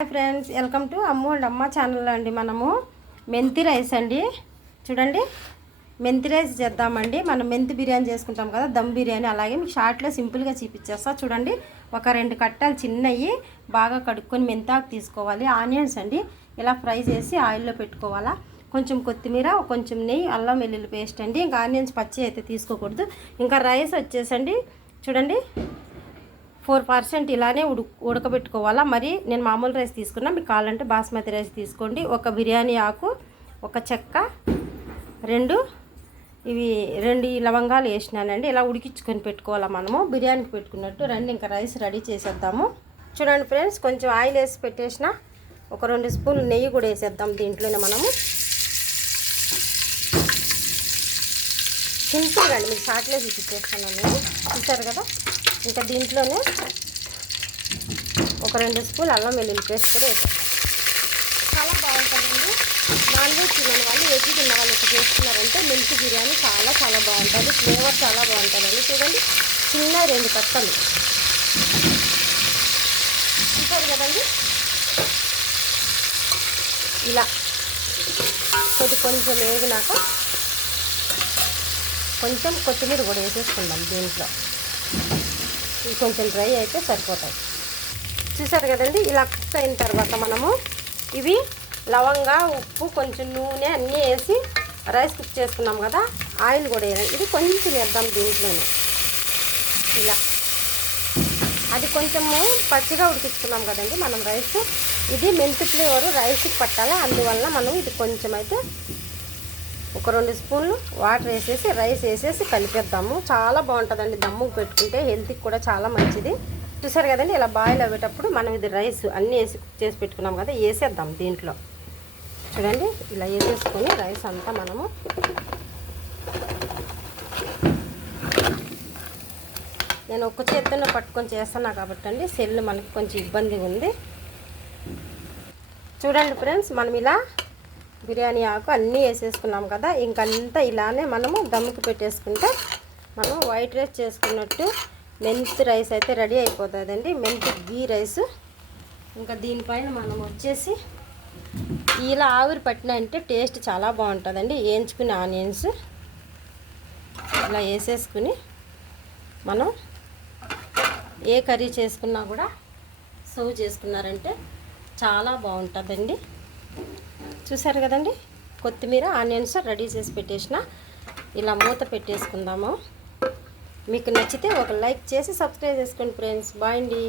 Hi friends welcome to Ammu and Amma channel అండి మనము. మెంతి రైస్ అండి. చూడండి మెంతి రైస్ చేద్దామండి. మనం మెంతి బిర్యానీ చేసుకుంటాం కదా దమ్ బిర్యానీ. అలాగే మీకు షార్ట్లో సింపుల్గా చూపించేస్తా చూడండి ఒక రెండు కట్టలు చిన్నవి బాగా కడుక్కొని మెంతాకు తీసుకోవాలి. ఆనియన్స్ అండి ఇలా ఫ్రై చేసి ఆయిల్లో పెట్టుకోవాలా. కొంచెం కొత్తిమీర కొంచెం నెయ్యి అల్లం వెల్లుల్లి పేస్ట్ అండి. ఇంకా ఆనియన్స్ పచ్చి అయితే తీసుకోకూడదు. ఇంకా రైస్ వచ్చేసండి. చూడండి ఫోర్ పర్సెంట్ ఇలానే ఉడు ఉడకబెట్టుకోవాలా. మరి నేను మామూలు రైస్ తీసుకున్నా. మీకు కావాలంటే బాస్మతి రైస్ తీసుకోండి. ఒక బిర్యానీ ఆకు ఒక చెక్క రెండు ఇవి రెండు లవంగాలు వేసినానండి. ఇలా ఉడికించుకొని పెట్టుకోవాలా మనము. బిర్యానీకి పెట్టుకున్నట్టు రండి ఇంకా రైస్ రెడీ చేసేద్దాము. చూడండి ఫ్రెండ్స్ కొంచెం ఆయిల్ వేసి పెట్టేసిన ఒక రెండు స్పూన్లు నెయ్యి కూడా వేసేద్దాం దీంట్లోనే మనము. సింపుల్గా అండి. మీకు షార్ట్లో చూపించేస్తాను నేను. చూసారు కదా? ఇంకా దీంట్లోనే ఒక రెండు స్పూన్ అల్లం వెల్లుల్లి పేస్ట్ కూడా వేసాం. చాలా బాగుంటుందండి. నాన్ వెజ్ తినని వాళ్ళు వెజ్ తిన్న వాళ్ళు ఇట్లా చేస్తున్నారంటే మిల్క్ బిర్యానీ చాలా చాలా బాగుంటుంది. ఫ్లేవర్ చాలా బాగుంటుందండి. చూడండి చిన్న రెండు కట్టలు. చూసారు కదండి? ఇలా కొద్ది కొంచెం వేగినాక కొంచెం కొత్తిమీర కూడా వేసేసుకుందాం దీంట్లో. కొంచెం డ్రై అయితే సరిపోతాయి. చూసారు కదండి? ఇలా కుక్ అయిన తర్వాత మనము ఇవి లవంగా ఉప్పు కొంచెం నూనె అన్నీ వేసి రైస్ కుక్ చేసుకున్నాం కదా ఆయిల్ కూడా వేయాలి. ఇది కొంచెం వేద్దాం దీంట్లోనే. ఇలా. అది కొంచెము పచ్చిగా ఉడికించుకున్నాం కదండి మనం రైస్. ఇది మెంతి ఫ్లేవర్ రైస్కి పట్టాలి. అందువల్ల మనం ఇది కొంచెం అయితే ఒక రెండు స్పూన్లు వాటర్ వేసేసి రైస్ వేసేసి కలిపేద్దాము. చాలా బాగుంటుందండి దమ్ము పెట్టుకుంటే హెల్త్కి కూడా చాలా మంచిది. చూసారు కదండి ఇలా బాయిల్ అయ్యేటప్పుడు మనం ఇది రైస్ అన్నీ వేసి కుక్ చేసి పెట్టుకున్నాం కదా వేసేద్దాం దీంట్లో. చూడండి ఇలా వేసేసుకొని రైస్ అంతా మనము నేను ఒక్క చేతిలో పట్టుకొని చేస్తున్నా కాబట్టి అండి సెల్ మనకి కొంచెం ఇబ్బంది ఉంది చూడండి ఫ్రెండ్స్ మనం ఇలా బిర్యానీ ఆకు అన్నీ వేసేసుకున్నాం కదా ఇంకంతా ఇలానే మనము దమ్ముకి పెట్టేసుకుంటే మనం వైట్ రైస్ చేసుకున్నట్టు మెంతి రైస్ అయితే రెడీ అయిపోతుందండి. మెంతి గీ రైస్. ఇంకా దీనిపైన మనం వచ్చేసి ఇలా ఆవిరి పట్టిన అంటే టేస్ట్ చాలా బాగుంటుందండి. వేయించుకునే ఆనియన్స్ ఇలా వేసేసుకుని మనం ఏ కర్రీ చేసుకున్నా కూడా సర్వ్ చేసుకున్నారంటే చాలా బాగుంటుందండి. చూసారు కదండి? కొత్తిమీర ఆనియన్స్ రెడీ చేసి పెట్టేసిన. ఇలా మూత పెట్టేసుకుందాము. మీకు నచ్చితే ఒక లైక్ చేసి సబ్స్క్రైబ్ చేసుకోండి ఫ్రెండ్స్. బాయ్ అండి.